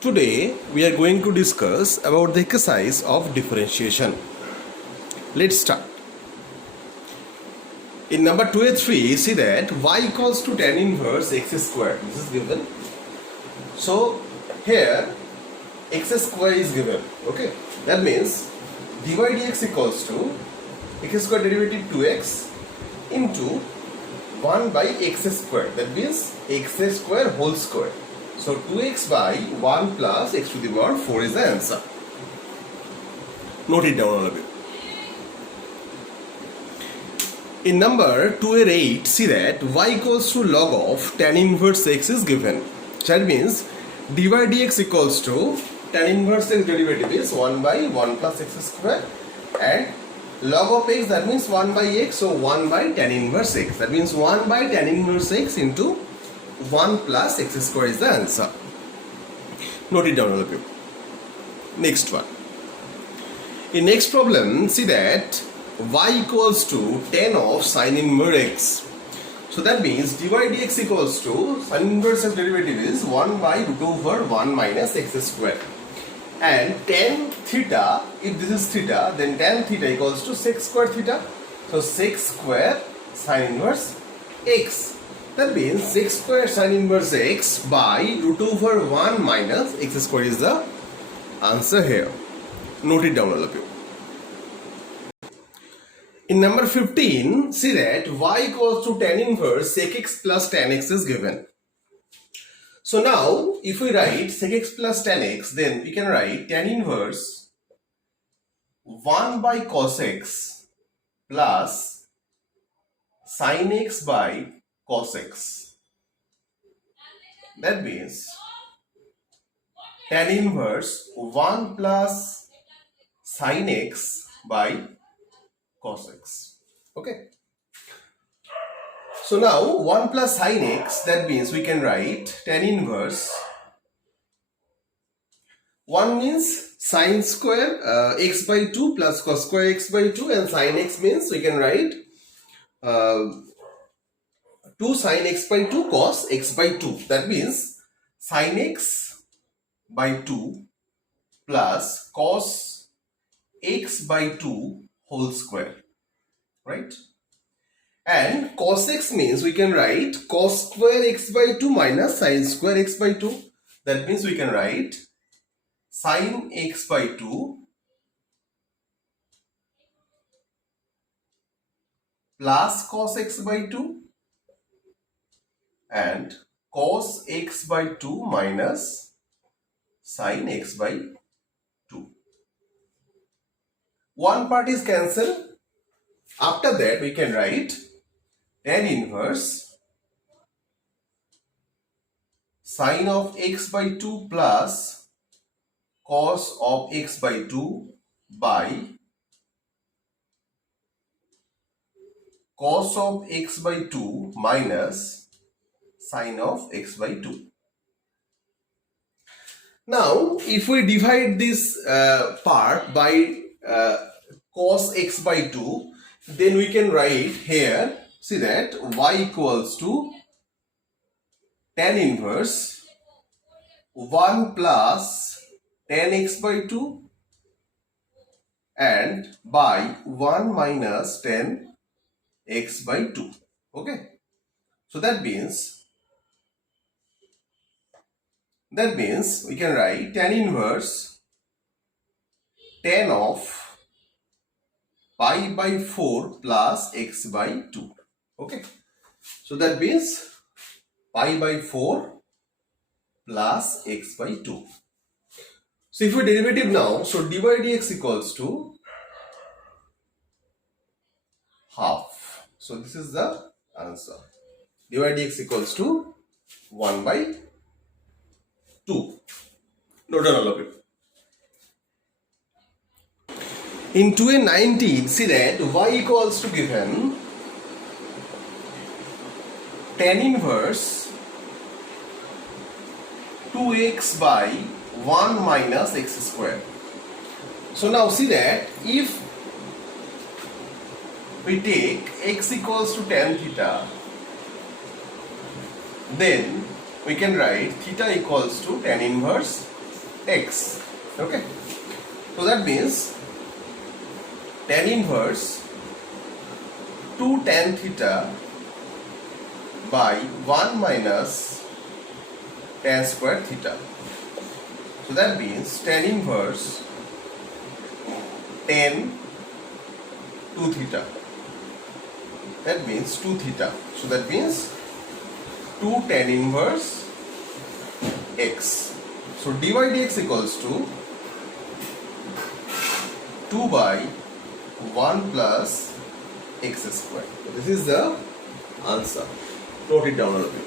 Today we are going to discuss about the exercise of differentiation. Let's start. In number 2a3, see that y equals to tan inverse x square. This is given. So here x square is given. Okay, that means dy dx equals to x square derivative 2x into 1 by x square. That means x square whole square. So 2x by 1 plus x to the power 4 is the answer. Note it down all of you. In number 2a8, see that y equals to log of tan inverse x is given. That means dy dx equals to tan inverse x derivative is 1 by 1 plus x square and log of x, that means 1 by x, so 1 by tan inverse x. That means 1 by tan inverse x into 1 plus x square is the answer. Note it down all of you. Next one. In next problem, see that y equals to tan of sin inverse x. So that means dy dx equals to sin inverse x derivative is 1 by root over 1 minus x square. And tan theta, if this is theta, then tan theta equals to sec square theta. So sec square sin inverse x. That means sec square sin inverse x by root over 1 minus x square is the answer here. Note it down all of you. In number 15, see that y equals to tan inverse sec x plus tan x is given. So now, if we write sec x plus tan x, then we can write tan inverse 1 by cos x plus sin x by cos x. That means tan inverse 1 plus sin x by cos x. Okay. So now 1 plus sin x, that means we can write tan inverse 1 means sin square x by 2 plus cos square x by 2, and sin x means we can write 2 sin x by 2 cos x by 2. That means sin x by 2 plus cos x by 2 whole square, right? And cos x means we can write cos square x by 2 minus sin square x by 2. That means we can write sin x by 2 plus cos x by 2 and cos x by 2 minus sin x by 2. One part is cancelled. After that we can write tan inverse sin of x by 2 plus cos of x by 2 by cos of x by 2 minus sin of x by 2. Now, if we divide this part by cos x by 2, then we can write here, see that y equals to tan inverse 1 plus tan x by 2 and by 1 minus tan x by 2. Okay. So that means we can write tan inverse tan of pi by 4 plus x by 2. Okay. So that means pi by 4 plus x by 2. So if we derivative now, so dy dx equals to half. So this is the answer. Dy dx equals to 1 by 2. Note down all of it. In 2a19, see that y equals to given tan inverse 2x by 1 minus x square. So now see that if we take x equals to tan theta, then we can write theta equals to tan inverse x. Okay, so that means tan inverse 2 tan theta by 1 minus tan square theta. So that means tan inverse tan 2 theta. That means 2 theta. So that means 2 tan inverse x. So dy dx equals to 2 by 1 plus x square. So this is the answer. Note it down a little bit.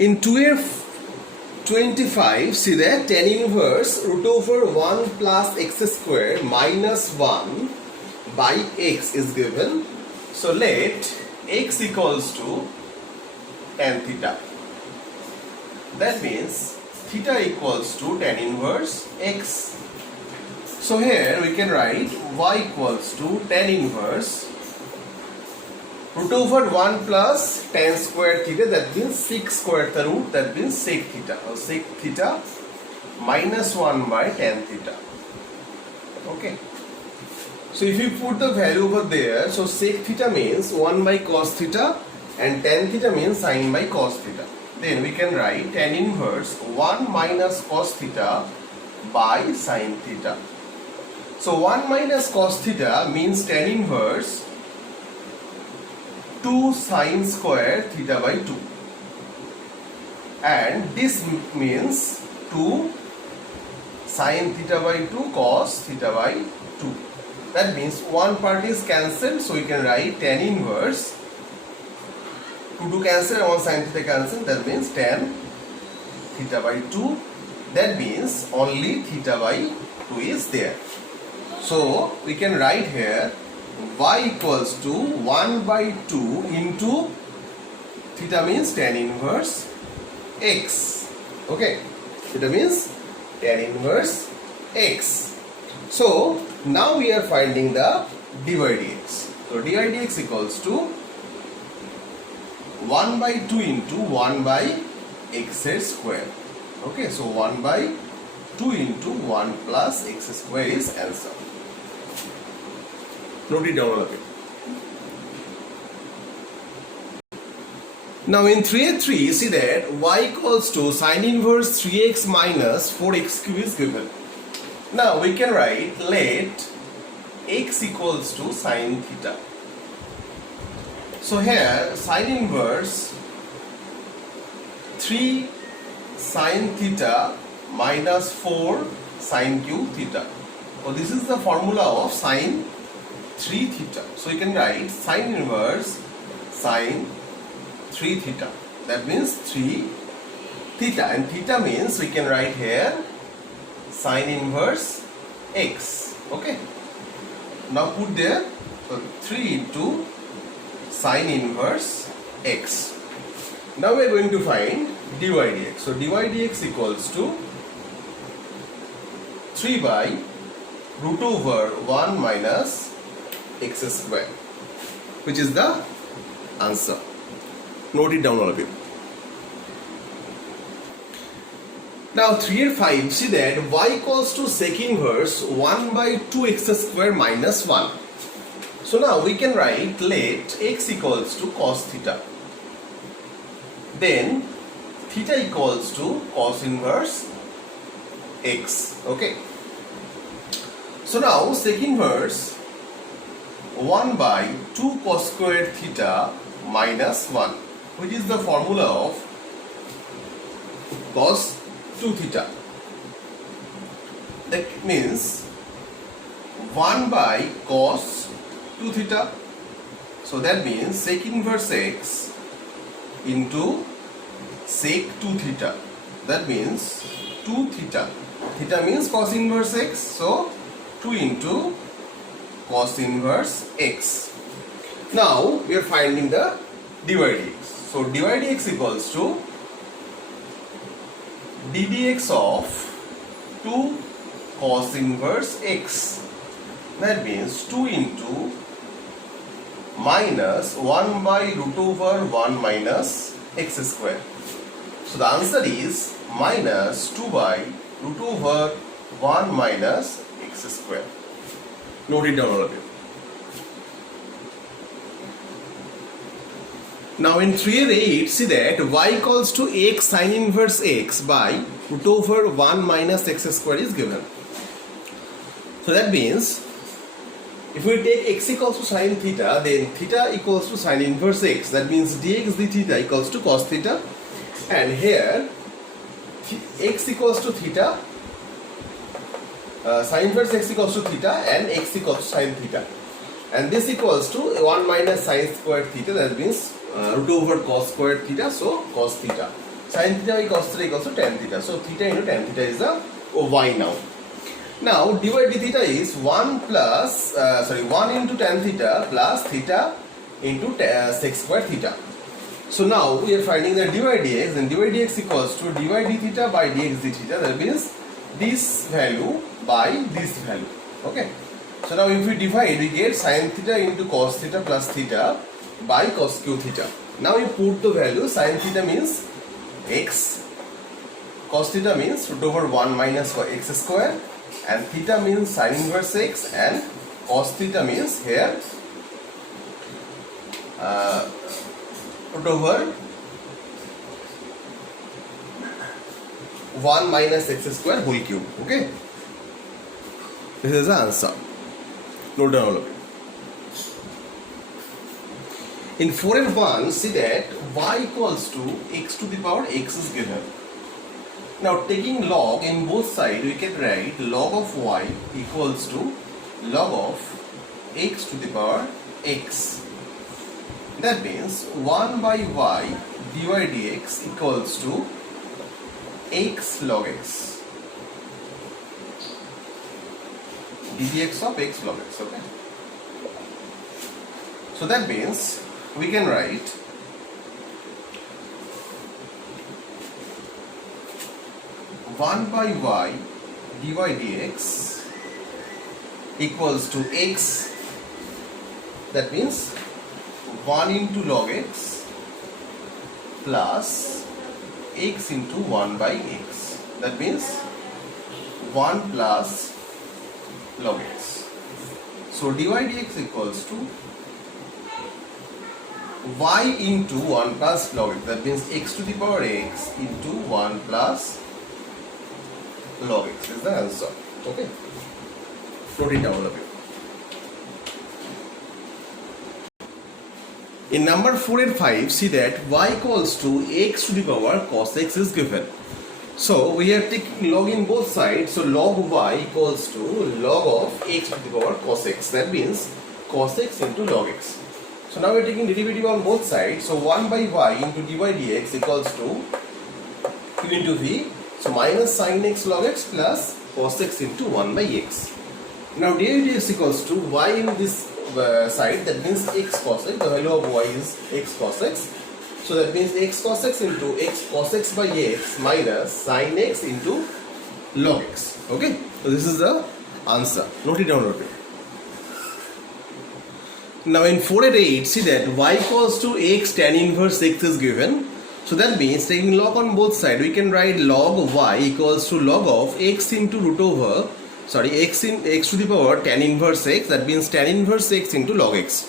In 2f25, see that tan inverse root over 1 plus x square minus 1 by x is given. So let x equals to tan theta. That means theta equals to tan inverse x. So here we can write y equals to tan inverse root over 1 plus tan square theta, that means sec square the root, that means sec theta, or sec theta minus 1 by tan theta. Okay. So if you put the value over there, so sec theta means 1 by cos theta and tan theta means sin by cos theta. Then we can write tan inverse 1 minus cos theta by sin theta. So 1 minus cos theta means tan inverse 2 sin square theta by 2. And this means 2 sin theta by 2 cos theta by 2. That means one part is cancelled, so we can write tan inverse 2 cancel and 1 sin theta cancel, that means tan theta by 2. That means only theta by 2 is there. So we can write here y equals to 1 by 2 into theta means tan inverse x. Okay, theta means tan inverse x. So now we are finding the dy dx. So dy dx equals to 1 by 2 into 1 by x square. Okay, so 1 by 2 into 1 plus x square is answer. Note it down a bit. Now in 3a3, see that y equals to sin inverse 3x minus 4x cube is given. Now we can write let x equals to sin theta. So here sin inverse 3 sin theta minus 4 sin cube theta. So this is the formula of sin 3 theta. So you can write sin inverse sin 3 theta. That means 3 theta, and theta means we can write here sin inverse x. Okay. Now put there, so 3 into sin inverse x. Now we are going to find dy dx. So dy dx equals to 3 by root over 1 minus x square, which is the answer. Note it down all of you. Now 3 and 5, see that y equals to sec inverse 1 by 2x square minus 1. So now we can write let x equals to cos theta. Then theta equals to cos inverse x. Okay. So now sec inverse 1 by 2 cos square theta minus 1, which is the formula of cos 2 theta. That means 1 by cos 2 theta. So that means sec inverse x into sec 2 theta. That means 2 theta. Theta means cos inverse x. So 2 into cos inverse x. Now we are finding the dy dx. So dy dx equals to d dx of 2 cos inverse x. That means 2 into minus 1 by root over 1 minus x square. So the answer is minus 2 by root over 1 minus x square. Note it down, all of you. Now in 3 and 8, see that y equals to x sin inverse x by root over 1 minus x square is given. So that means if we take x equals to sin theta, then theta equals to sin inverse x. That means dx d theta equals to cos theta. And here x equals to theta, sin inverse x equals to theta, and x equals to sin theta. And this equals to 1 minus sin squared theta. That means root over cos squared theta, so cos theta. Sin theta by cos theta equals to tan theta. So theta into tan theta is the y now. Now dy d theta is 1 into tan theta plus theta into sec square theta. So now we are finding the dy dx, and dy dx equals to dy d theta by dx d theta. That means this value by this value. Okay. So now if we divide, we get sin theta into cos theta plus theta by cos q theta. Now you put the value. Sin theta means x, cos theta means root over 1 minus x square, and theta means sin inverse x, and cos theta means here root over 1 minus x square whole cube. Okay, this is the answer. Note down all of it. In 4 and 1, see that y equals to x to the power x is given. Now taking log in both sides, we can write log of y equals to log of x to the power x. That means 1 by y dy dx equals to x log x. dx of x log x. Okay. So that means we can write one by y dy dx equals to x. That means 1 into log x plus x into 1 by x. That means 1 plus log x. So dy dx equals to y into 1 plus log x. That means x to the power x into 1 plus log x is the answer. Okay. Note it down, all of you. In number 4 and 5, see that y equals to x to the power cos x is given. So we are taking log in both sides. So log y equals to log of x to the power cos x. That means cos x into log x. So now we are taking derivative on both sides. So 1 by y into dy dx equals to q into v. So minus sin x log x plus cos x into 1 by x. Now dy dx equals to y in this side. That means x cos x. The value of y is x cos x. So that means x cos x into x cos x by x minus sin x into log x. Okay. So this is the answer. Note it down, note it. Now in 4 and 8, see that y equals to x tan inverse x is given. So that means taking log on both sides, we can write log of y equals to log of x into root over, x to the power tan inverse x. That means tan inverse x into log x.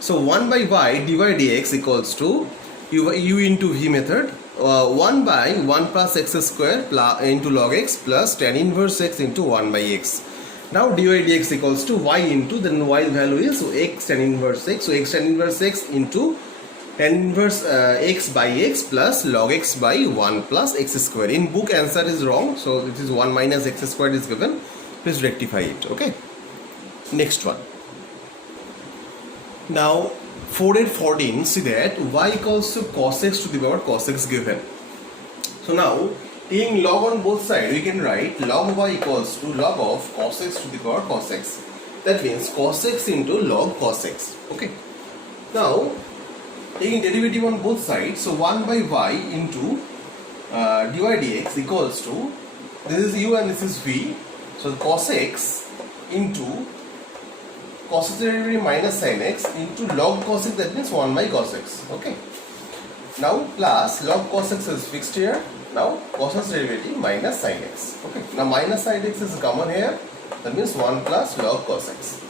So 1 by y dy dx equals to u into v method, 1 by 1 plus x square into log x plus tan inverse x into 1 by x. Now dy dx equals to y into, then y value is x tan inverse x. So x tan inverse x into tan inverse x by x plus log x by 1 plus x square. In book answer is wrong, so it is 1 minus x squared is given. Please rectify it. Okay. Next one. Now 4 and 14, see that y equals to cos x to the power cos x given. So now taking log on both sides, we can write log y equals to log of cos x to the power cos x. That means cos x into log cos x. Okay. Now taking derivative on both sides, so 1 by y into dy dx equals to, this is u and this is v. So cos x into cos x derivative minus sin x into log cos x, that means 1 by cos x. Okay. Now plus log cos x is fixed here. Now cos x derivative minus sin x. Okay. Now minus sin x is common here. That means 1 plus log cos x.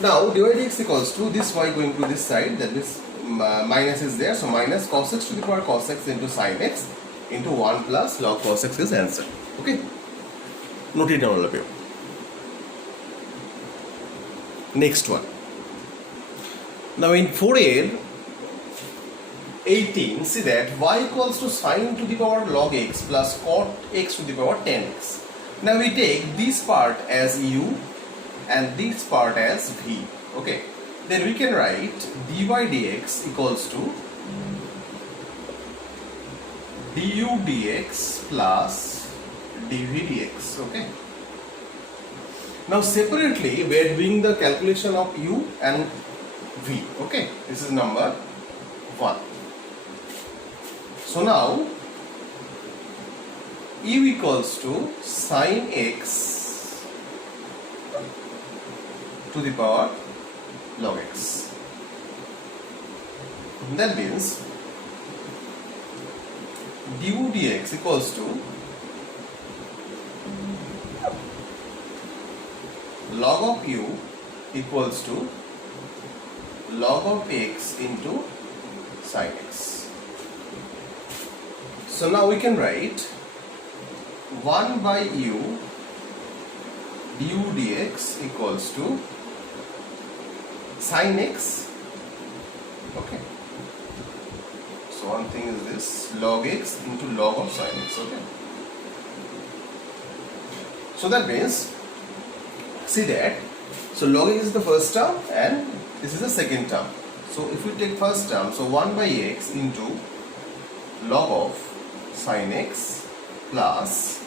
Now dy dx equals to this y going to this side. That means minus is there. So minus cos x to the power cos x into sin x into 1 plus log cos x is answer. Okay. Note it down all of you. Next one. Now in 4a 18, see that y equals to sine to the power log x plus cot x to the power 10x. Now we take this part as u and this part as v. Okay. Then we can write dy dx equals to du dx plus dv dx. Okay. Now separately we are doing the calculation of u and v. Okay. This is number 1. So now u equals to sine x to the power log x. That means du dx equals to log of u equals to log of x into sine x. So now we can write 1 by u du dx equals to sin x. Okay. So one thing is this log x into log of sin x. Okay. So that means, see that, so log x is the first term and this is the second term. So if we take first term, so 1 by x into log of sin x plus,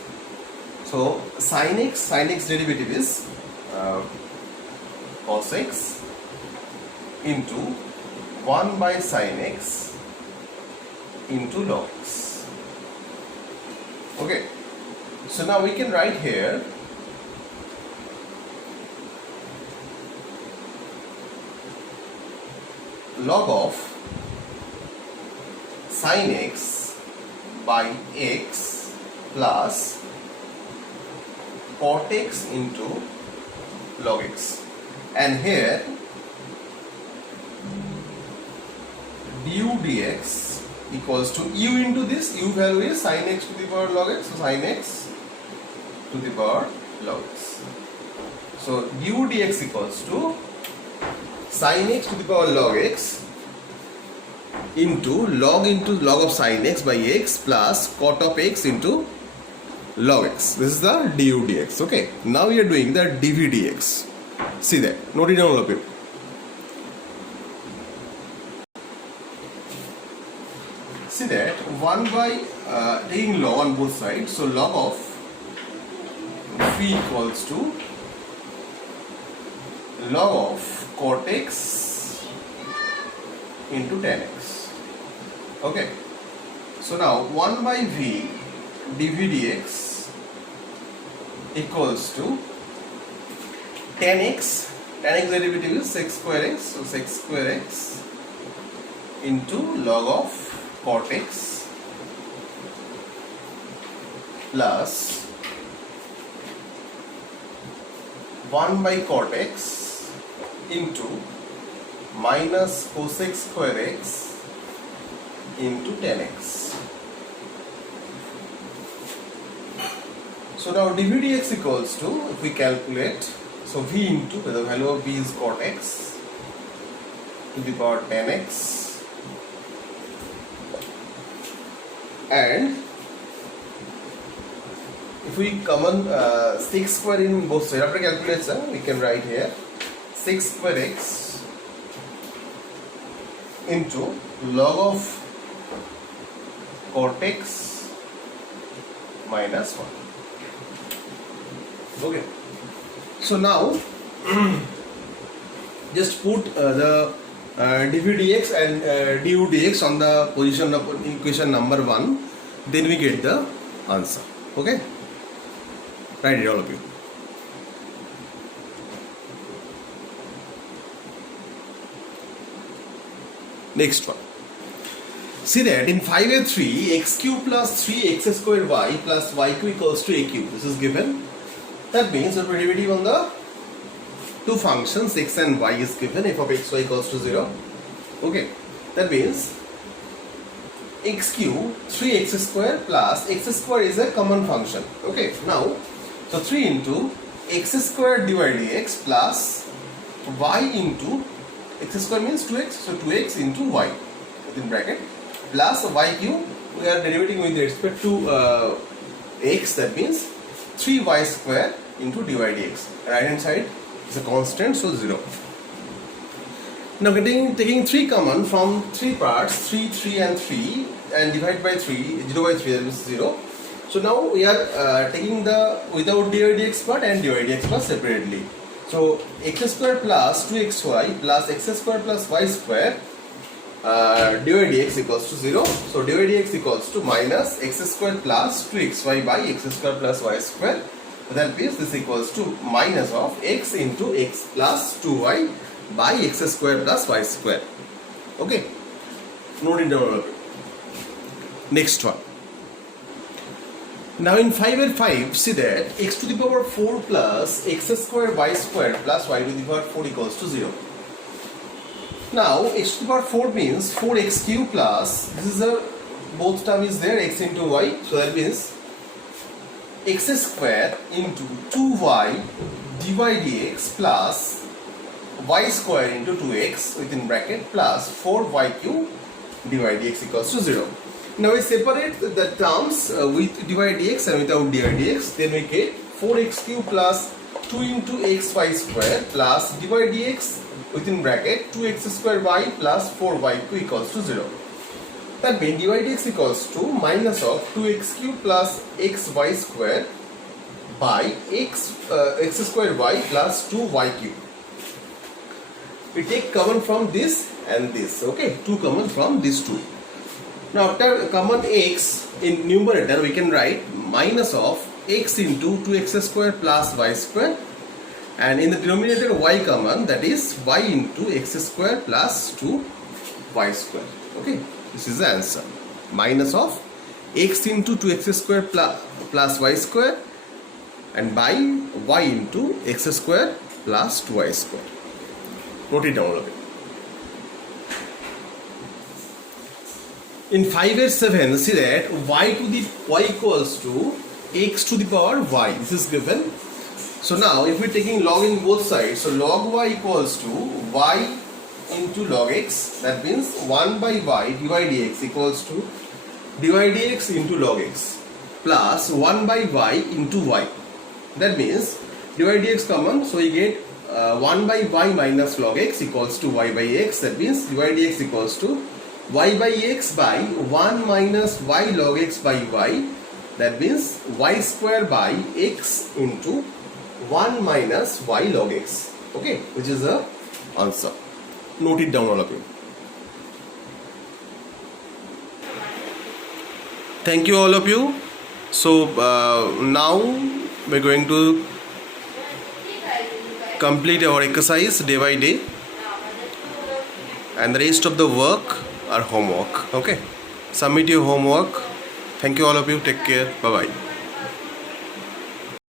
so sin x derivative is cos x into 1 by sin x into log x. Okay, so now we can write here log of sin x by x plus cot x into log x, and here du dx equals to u into this, u value is sin x to the power log x, so sin x to the power log x. So du dx equals to sin x to the power log x into log of sin x by x plus cot of x into log x. This is the du dx. Okay. Now we are doing the dv dx. See that. Note it down all of you. See that 1 by taking log on both sides. So log of v equals to log of cot x into tan x. Okay. So now 1 by v dv dx equals to tan x derivative is sec square x, so sec square x into log of cot x plus 1 by cot x into minus cosec square x into tan x. So now dv dx equals to, if we calculate, so v into, the value of v is cot x to the power tan x, and if we common sec square in both sides, after calculation we can write here sec square x into log of cot x minus 1. Okay. So now just put the dv dx and du dx on the position of equation number 1, then we get the answer. Okay. Write it all of you. Next one. See that in 5a3 x cube plus 3x square y plus y cube equals to a cube. This is given. That means the derivative on the two functions x and y is given. F of xy equals to 0. Okay. That means x cube 3x square plus x square is a common function. Okay. Now, so 3 into x square divided dx plus y into x square means 2x. So 2x into y within bracket plus y cube. We are derivating with respect to x. That means 3y square into dy dx. Right hand side is a constant, so 0. Now taking 3 common from 3 parts, 3, 3 and 3, and divide by 3, 0 by 3, that is 0. So now we are taking the without dy dx part and dy dx part separately. So x square plus 2xy plus x square plus y square dy dx equals to 0. So dy dx equals to minus x square plus 2xy by x square plus y square. That means this equals to minus of x into x plus 2y by x square plus y square. Okay. Note it down. Next one. Now in 5 see that x to the power 4 plus x square y square plus y to the power 4 equals to 0. Now x to the power 4 means 4x cube plus, this is a both term is there, x into y. So that means x square into 2y dy dx plus y square into 2x within bracket plus 4y cube dy dx equals to 0. Now we separate the terms with dy dx and without dy dx. Then we get 4x cube plus 2 into xy square plus dy dx within bracket 2x square y plus 4y cube equals to 0. That means dy dx equals to minus of 2x cube plus xy square by x square y plus 2y cube. We take common from this and this. Okay, 2 common from these two. Now after common x in numerator we can write minus of x into 2x square plus y square, and in the denominator y common, that is y into x square plus 2y square. Okay, this is the answer. Minus of x into 2x square plus y square and by y into x square plus 2y square. Note it down. In 5a7, see that y equals to x to the power y. This is given. So now if we are taking log in both sides, so log y equals to y into log x. That means 1 by y dy dx equals to dy dx into log x plus 1 by y into y. That means dy dx common, so we get 1 by y minus log x equals to y by x. That means dy dx equals to y by x by 1 minus y log x by y. That means y square by x into 1 minus y log x. Okay, which is the answer. Note it down, all of you. Thank you, all of you. So now we're going to complete our exercise day by day, and the rest of the work are homework. Okay, submit your homework. Thank you, all of you. Take care. Bye bye.